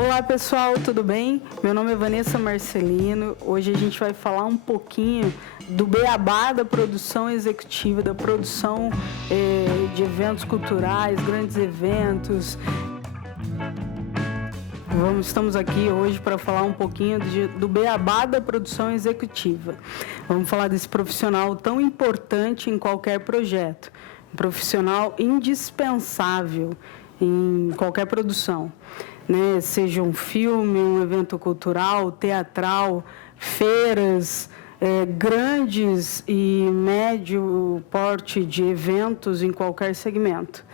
Olá pessoal, tudo bem? Meu nome é Vanessa Marcelino. Hoje a gente vai falar um pouquinho do beabá da produção executiva, da produção de eventos culturais, grandes eventos. Estamos aqui hoje para falar um pouquinho do beabá da produção executiva. Vamos falar desse profissional tão importante em qualquer projeto, um profissional indispensável em qualquer produção, né? Seja um filme, um evento cultural, teatral, feiras, grandes e médio porte de eventos em qualquer segmento.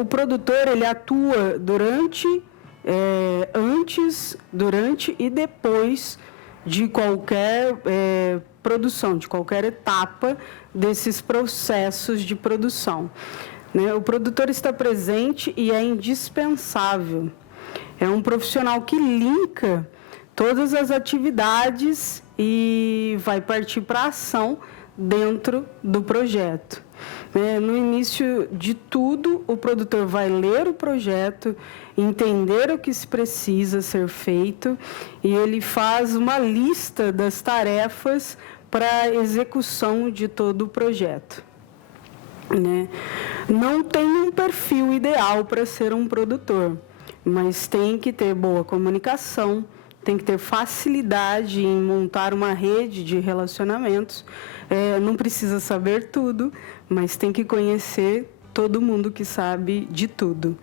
O produtor ele atua antes, durante e depois de qualquer produção, de qualquer etapa desses processos de produção. O produtor está presente e é indispensável. É um profissional que linka todas as atividades e vai partir para a ação dentro do projeto. No início de tudo, o produtor vai ler o projeto, entender o que se precisa ser feito e ele faz uma lista das tarefas para a execução de todo o projeto. Não tem um perfil ideal para ser um produtor, mas tem que ter boa comunicação, tem que ter facilidade em montar uma rede de relacionamentos. Não precisa saber tudo, mas tem que conhecer todo mundo que sabe de tudo,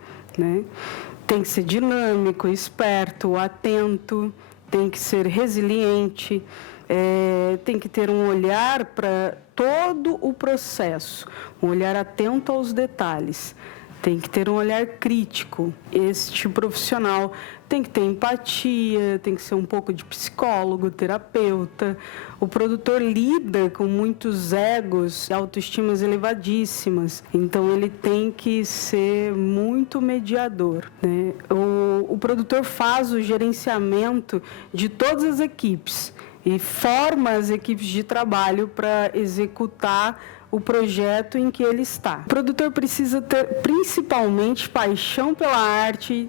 Tem que ser dinâmico, esperto, atento, tem que ser resiliente, tem que ter um olhar para todo o processo, um olhar atento aos detalhes. Tem que ter um olhar crítico. Este profissional tem que ter empatia, tem que ser um pouco de psicólogo, terapeuta. O produtor lida com muitos egos, autoestimas elevadíssimas. Então, ele tem que ser muito mediador, O produtor faz o gerenciamento de todas as equipes e forma as equipes de trabalho para executar o projeto em que ele está. O produtor precisa ter principalmente paixão pela arte,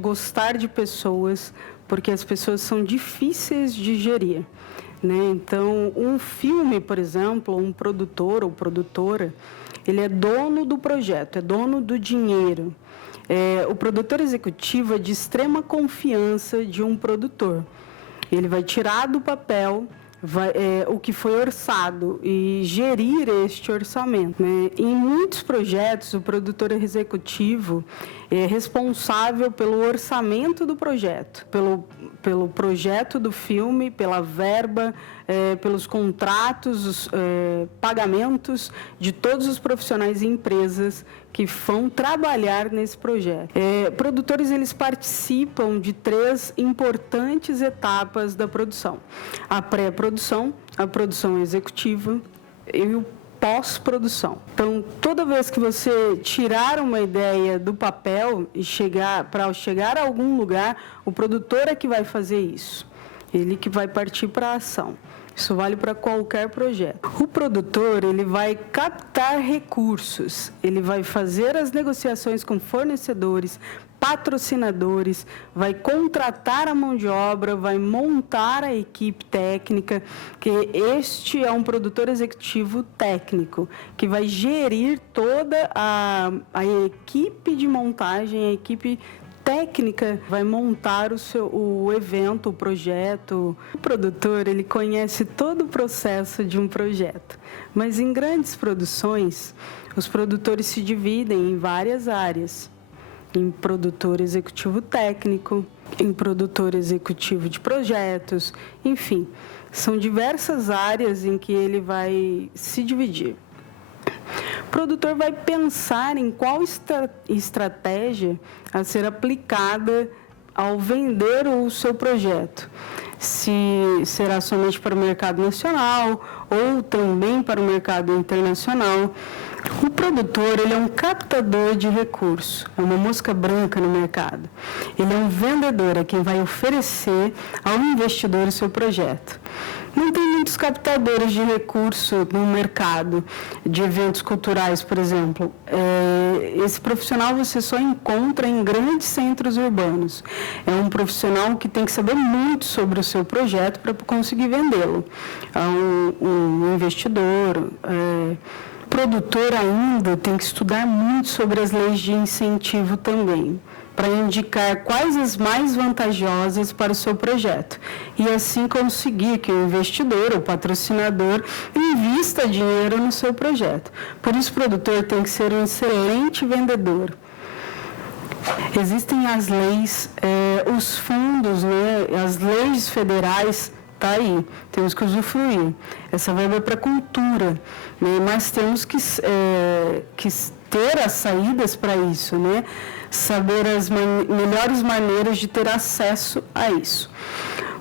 gostar de pessoas, porque as pessoas são difíceis de gerir. Então, um filme, por exemplo, um produtor ou produtora, ele é dono do projeto, é dono do dinheiro. O produtor executivo é de extrema confiança de um produtor. Ele vai tirar do papel o que foi orçado e gerir este orçamento. Em muitos projetos, o produtor executivo é responsável pelo orçamento do projeto, pelo projeto do filme, pela verba, pelos contratos, pagamentos de todos os profissionais e empresas que vão trabalhar nesse projeto. Produtores eles participam de 3 importantes etapas da produção: a pré-produção, a produção executiva e o pós-produção. Então, toda vez que você tirar uma ideia do papel e chegar a algum lugar, o produtor é que vai fazer isso. Ele que vai partir para a ação. Isso vale para qualquer projeto. O produtor, ele vai captar recursos, ele vai fazer as negociações com fornecedores, patrocinadores, vai contratar a mão de obra, vai montar a equipe técnica, que este é um produtor executivo técnico, que vai gerir toda a equipe de montagem, a equipe técnica vai montar o evento, o projeto. O produtor, ele conhece todo o processo de um projeto, mas em grandes produções, os produtores se dividem em várias áreas. Em produtor executivo técnico, em produtor executivo de projetos, enfim, são diversas áreas em que ele vai se dividir. O produtor vai pensar em qual estratégia a ser aplicada ao vender o seu projeto. Se será somente para o mercado nacional ou também para o mercado internacional. O produtor ele é um captador de recursos, é uma mosca branca no mercado. Ele é um vendedor, é quem vai oferecer ao investidor o seu projeto. Não tem muitos captadores de recurso no mercado de eventos culturais, por exemplo. Esse profissional você só encontra em grandes centros urbanos. É um profissional que tem que saber muito sobre o seu projeto para conseguir vendê-lo. Um investidor, produtor ainda tem que estudar muito sobre as leis de incentivo também, para indicar quais as mais vantajosas para o seu projeto e assim conseguir que o investidor, o patrocinador, invista dinheiro no seu projeto. Por isso, o produtor tem que ser um excelente vendedor. Existem as leis, os fundos, né, as leis federais, está aí, temos que usufruir. Essa verba é para cultura, né, mas temos que ter as saídas para isso, né? Saber as melhores maneiras de ter acesso a isso.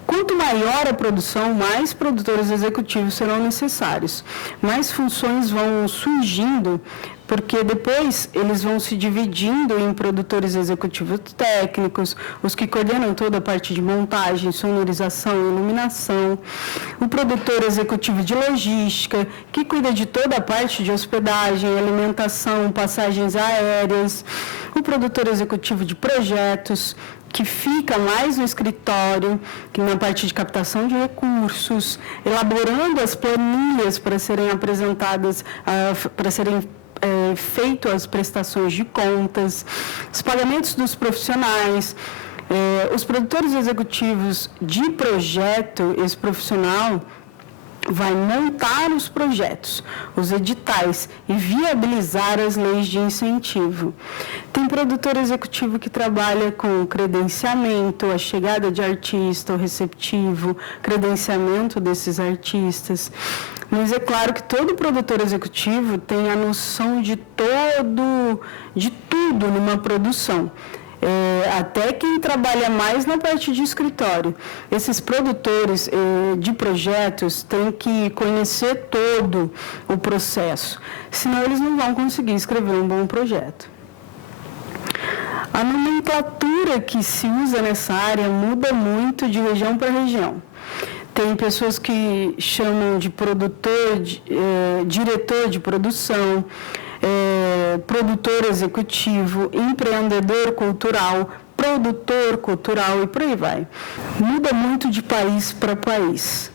Quanto maior a produção, mais produtores executivos serão necessários, mais funções vão surgindo, porque depois eles vão se dividindo em produtores executivos técnicos, os que coordenam toda a parte de montagem, sonorização, iluminação, o produtor executivo de logística, que cuida de toda a parte de hospedagem, alimentação, passagens aéreas, o produtor executivo de projetos, que fica mais no escritório, que na parte de captação de recursos, elaborando as planilhas para serem apresentadas, para serem feitas as prestações de contas, os pagamentos dos profissionais, os produtores executivos de projeto, esse profissional vai montar os projetos, os editais e viabilizar as leis de incentivo. Tem produtor executivo que trabalha com credenciamento, a chegada de artista, o receptivo, credenciamento desses artistas. Mas é claro que todo produtor executivo tem a noção de tudo numa produção. Até quem trabalha mais na parte de escritório. Esses produtores de projetos têm que conhecer todo o processo, senão eles não vão conseguir escrever um bom projeto. A nomenclatura que se usa nessa área muda muito de região para região. Tem pessoas que chamam de produtor, diretor de produção, produtor executivo, empreendedor cultural, produtor cultural e por aí vai. Muda muito de país para país.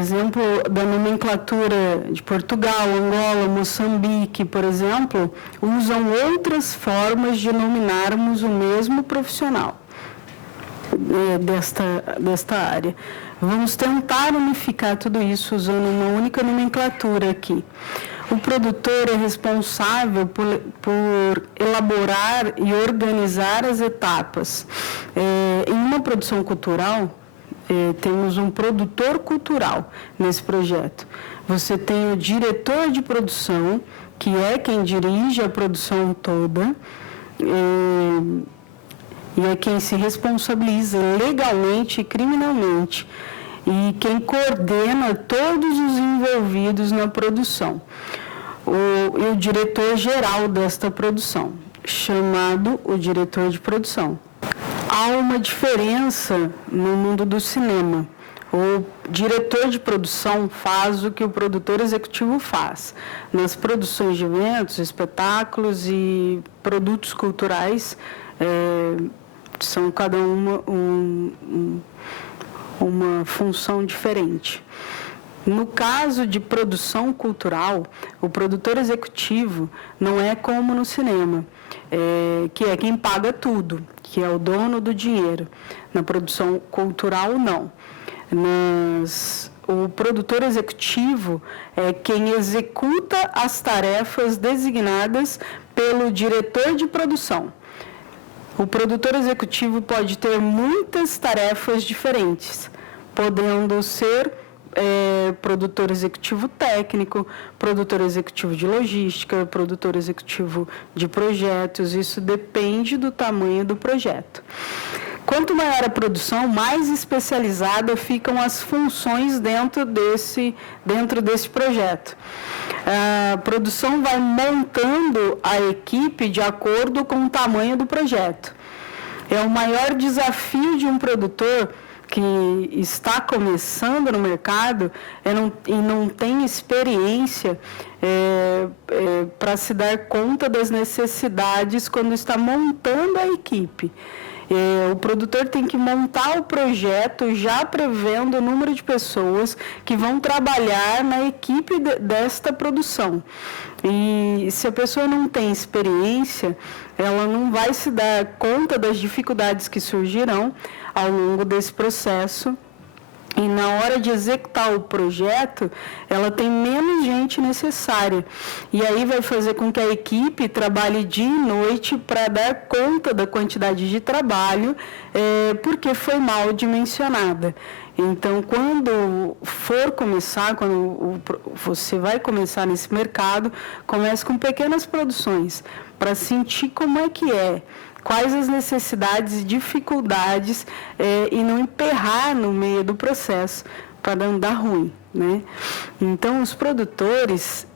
Exemplo da nomenclatura de Portugal, Angola, Moçambique, por exemplo, usam outras formas de nominarmos o mesmo profissional desta área. Vamos tentar unificar tudo isso usando uma única nomenclatura aqui. O produtor é responsável por elaborar e organizar as etapas. Em uma produção cultural, temos um produtor cultural nesse projeto. Você tem o diretor de produção, que é quem dirige a produção toda, e é quem se responsabiliza legalmente e criminalmente, e quem coordena todos os envolvidos na produção. E o diretor geral desta produção, chamado o diretor de produção. Há uma diferença no mundo do cinema. O diretor de produção faz o que o produtor executivo faz. Nas produções de eventos, espetáculos e produtos culturais, são cada uma função diferente. No caso de produção cultural, o produtor executivo não é como no cinema, que é quem paga tudo, que é o dono do dinheiro. Na produção cultural, não. O produtor executivo é quem executa as tarefas designadas pelo diretor de produção. O produtor executivo pode ter muitas tarefas diferentes, podendo ser produtor executivo técnico, produtor executivo de logística, produtor executivo de projetos. Isso depende do tamanho do projeto. Quanto maior a produção, mais especializada ficam as funções dentro desse projeto. A produção vai montando a equipe de acordo com o tamanho do projeto. É o maior desafio de um produtor que está começando no mercado e não tem experiência para se dar conta das necessidades quando está montando a equipe. O produtor tem que montar o projeto já prevendo o número de pessoas que vão trabalhar na equipe desta produção. E se a pessoa não tem experiência, ela não vai se dar conta das dificuldades que surgirão ao longo desse processo. E na hora de executar o projeto, ela tem menos gente necessária. E aí vai fazer com que a equipe trabalhe dia e noite para dar conta da quantidade de trabalho, porque foi mal dimensionada. Então, quando for começar, quando você vai começar nesse mercado, comece com pequenas produções, para sentir como é que é. Quais as necessidades e dificuldades e não emperrar no meio do processo para não dar ruim, né? Então, os produtores,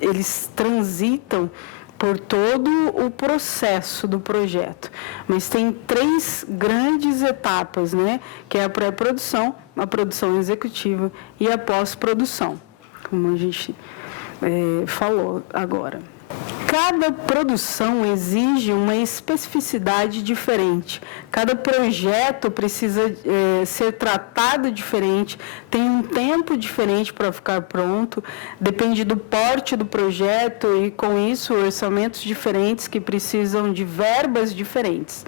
eles transitam por todo o processo do projeto, mas tem 3 grandes etapas, né? Que é a pré-produção, a produção executiva e a pós-produção, como a gente falou agora. Cada produção exige uma especificidade diferente. Cada projeto precisa ser tratado diferente, tem um tempo diferente para ficar pronto, depende do porte do projeto e, com isso, orçamentos diferentes que precisam de verbas diferentes.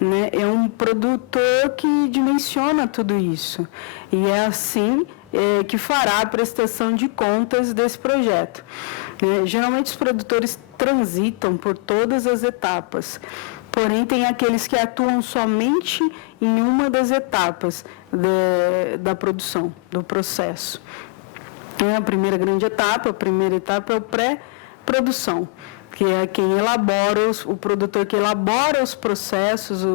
Né? É um produtor que dimensiona tudo isso. E é assim que fará a prestação de contas desse projeto. Geralmente os produtores transitam por todas as etapas, porém tem aqueles que atuam somente em uma das etapas da produção, do processo. A primeira grande etapa, a primeira etapa é o pré-produção, que é quem elabora, o produtor que elabora os processos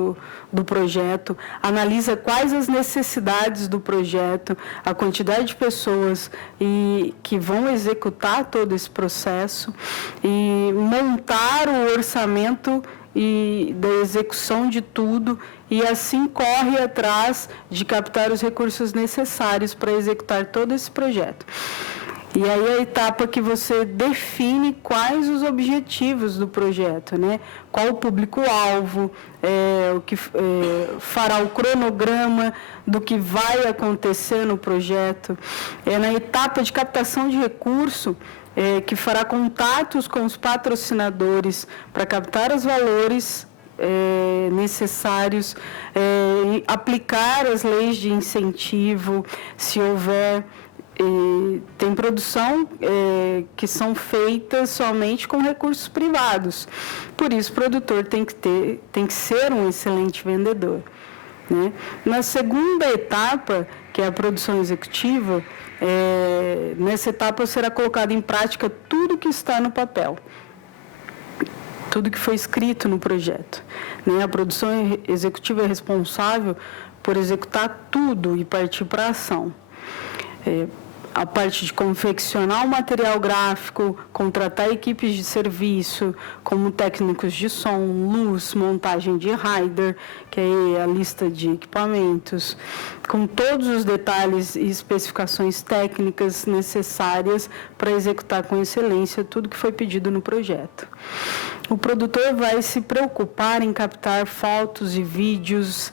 do projeto, analisa quais as necessidades do projeto, a quantidade de pessoas que vão executar todo esse processo e montar o orçamento e da execução de tudo, e assim corre atrás de captar os recursos necessários para executar todo esse projeto. E aí a etapa que você define quais os objetivos do projeto, né? Qual o público-alvo, o que fará o cronograma do que vai acontecer no projeto. Na etapa de captação de recurso, que fará contatos com os patrocinadores para captar os valores necessários, aplicar as leis de incentivo, se houver. Tem produção que são feitas somente com recursos privados. Por isso, o produtor tem que ser um excelente vendedor. Né? Na segunda etapa, que é a produção executiva, nessa etapa será colocado em prática tudo que está no papel, tudo que foi escrito no projeto. Né? A produção executiva é responsável por executar tudo e partir para a ação. A parte de confeccionar o material gráfico, contratar equipes de serviço, como técnicos de som, luz, montagem de rider, que é a lista de equipamentos, com todos os detalhes e especificações técnicas necessárias para executar com excelência tudo que foi pedido no projeto. O produtor vai se preocupar em captar fotos e vídeos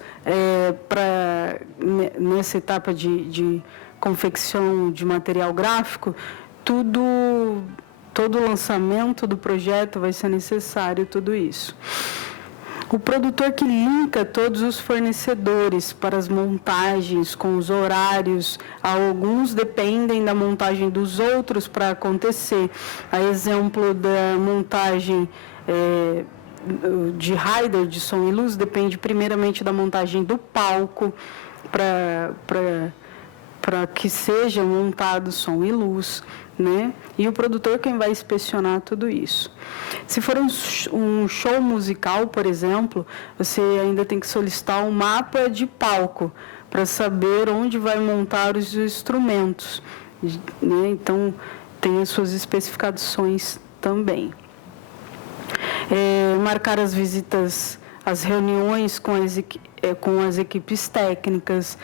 nessa etapa de confecção de material gráfico, todo o lançamento do projeto vai ser necessário, tudo isso. O produtor que linka todos os fornecedores para as montagens com os horários, alguns dependem da montagem dos outros para acontecer. A exemplo da montagem de rider, de som e luz, depende primeiramente da montagem do palco para que seja montado som e luz, né? E o produtor quem vai inspecionar tudo isso. Se for um show musical, por exemplo, você ainda tem que solicitar um mapa de palco para saber onde vai montar os instrumentos, né? Então, tem as suas especificações também. Marcar as visitas, as reuniões com com as equipes técnicas,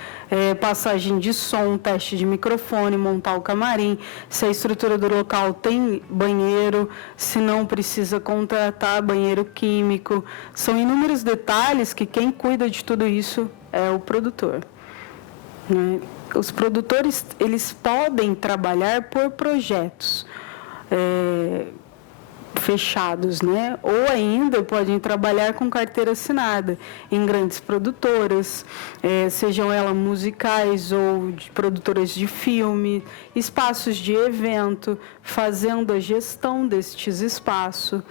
passagem de som, teste de microfone, montar o camarim, se a estrutura do local tem banheiro, se não precisa contratar banheiro químico. São inúmeros detalhes que quem cuida de tudo isso é o produtor, né? Os produtores, eles podem trabalhar por projetos fechados, né? Ou ainda podem trabalhar com carteira assinada em grandes produtoras, sejam elas musicais ou produtoras de filme, espaços de evento, fazendo a gestão destes espaços,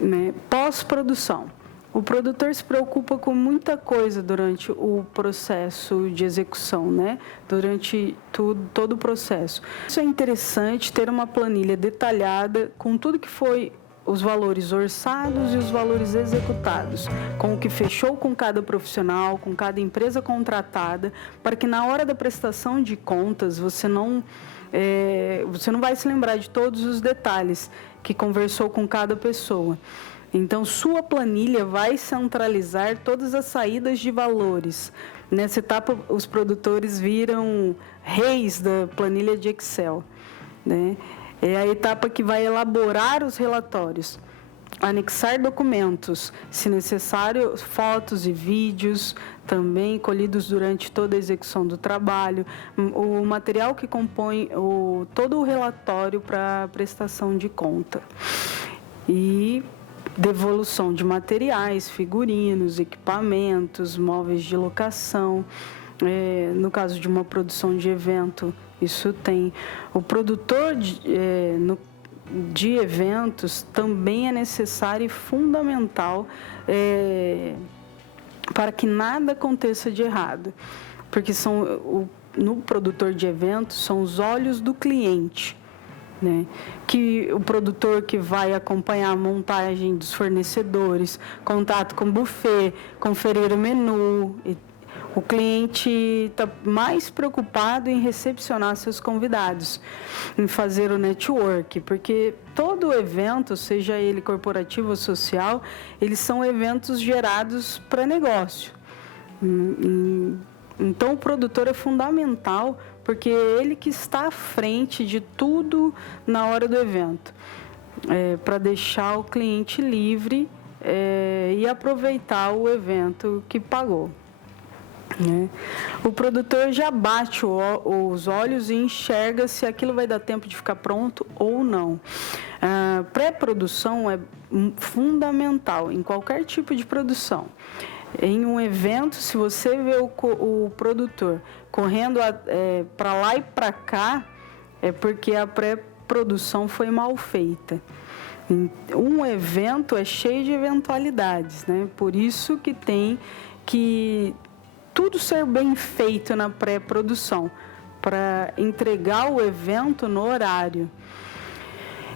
né? Pós-produção. O produtor se preocupa com muita coisa durante o processo de execução, né? Durante todo o processo. Isso é interessante, ter uma planilha detalhada com tudo que foi os valores orçados e os valores executados, com o que fechou com cada profissional, com cada empresa contratada, para que na hora da prestação de contas você não vai se lembrar de todos os detalhes que conversou com cada pessoa. Então, sua planilha vai centralizar todas as saídas de valores. Nessa etapa, os produtores viram reis da planilha de Excel, né? É a etapa que vai elaborar os relatórios, anexar documentos, se necessário, fotos e vídeos, também colhidos durante toda a execução do trabalho, o material que compõe todo o relatório para prestação de conta. E devolução de materiais, figurinos, equipamentos, móveis de locação. No caso de uma produção de evento, isso tem. O produtor de eventos também é necessário e fundamental para que nada aconteça de errado, porque no produtor de eventos são os olhos do cliente, né? Que o produtor que vai acompanhar a montagem dos fornecedores, contato com o buffet, conferir o menu. O cliente está mais preocupado em recepcionar seus convidados, em fazer o network, porque todo evento, seja ele corporativo ou social, eles são eventos gerados para negócio. Então, o produtor é fundamental, porque é ele que está à frente de tudo na hora do evento, para deixar o cliente livre e aproveitar o evento que pagou, né? O produtor já bate os olhos e enxerga se aquilo vai dar tempo de ficar pronto ou não. A pré-produção é fundamental em qualquer tipo de produção. Em um evento, se você vê o produtor correndo para lá e para cá, é porque a pré-produção foi mal feita. Um evento é cheio de eventualidades, né? Por isso que tem que tudo ser bem feito na pré-produção, para entregar o evento no horário.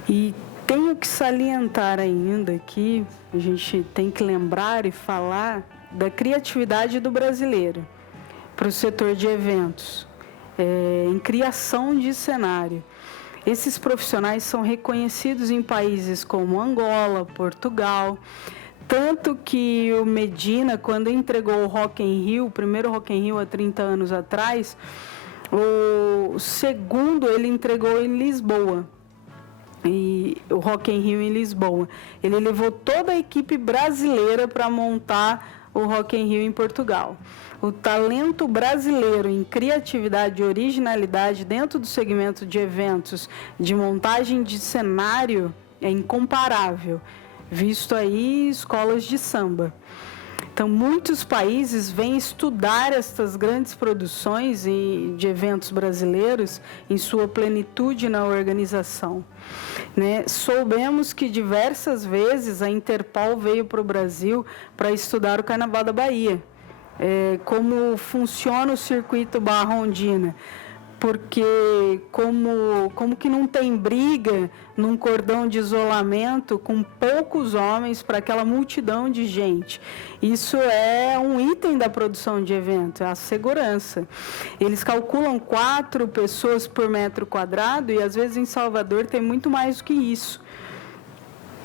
E tenho que salientar ainda aqui, a gente tem que lembrar e falar da criatividade do brasileiro para o setor de eventos, em criação de cenário. Esses profissionais são reconhecidos em países como Angola, Portugal, tanto que o Medina, quando entregou o Rock in Rio, o primeiro Rock in Rio há 30 anos atrás, o segundo ele entregou em Lisboa. E o Rock in Rio em Lisboa. Ele levou toda a equipe brasileira para montar o Rock in Rio em Portugal. O talento brasileiro em criatividade e originalidade dentro do segmento de eventos, de montagem de cenário, é incomparável, visto aí escolas de samba. Então, muitos países vêm estudar estas grandes produções de eventos brasileiros em sua plenitude na organização, né? Soubemos que diversas vezes a Interpol veio para o Brasil para estudar o Carnaval da Bahia, como funciona o circuito Barra Ondina, porque como que não tem briga num cordão de isolamento com poucos homens para aquela multidão de gente. Isso é um item da produção de evento, é a segurança. Eles calculam 4 pessoas por metro quadrado e às vezes em Salvador tem muito mais do que isso.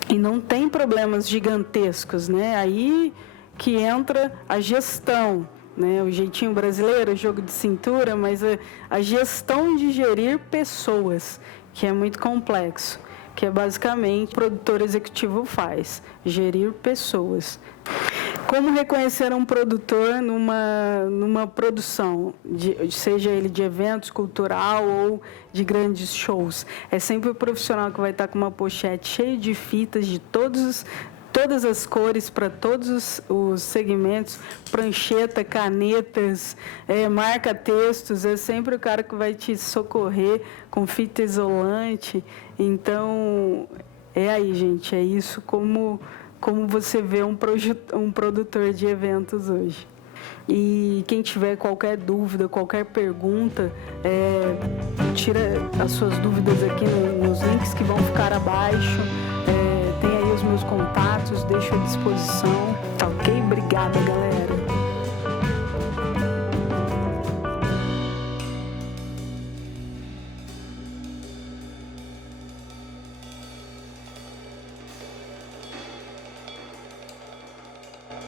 E não tem problemas gigantescos, né? Aí que entra a gestão, né? O jeitinho brasileiro, o jogo de cintura, mas a gestão de gerir pessoas, que é muito complexo, que é basicamente o produtor executivo faz, gerir pessoas. Como reconhecer um produtor numa produção, seja ele de eventos cultural ou de grandes shows? É sempre o profissional que vai estar com uma pochete cheia de fitas de todas as cores, para todos os segmentos, prancheta, canetas, marca-textos, é sempre o cara que vai te socorrer com fita isolante. Então, é aí, gente, é isso como você vê um produtor de eventos hoje. E quem tiver qualquer dúvida, qualquer pergunta, tira as suas dúvidas aqui nos links que vão ficar abaixo. Tem aí os meus contatos, deixo à disposição. Tá ok? Obrigada, galera.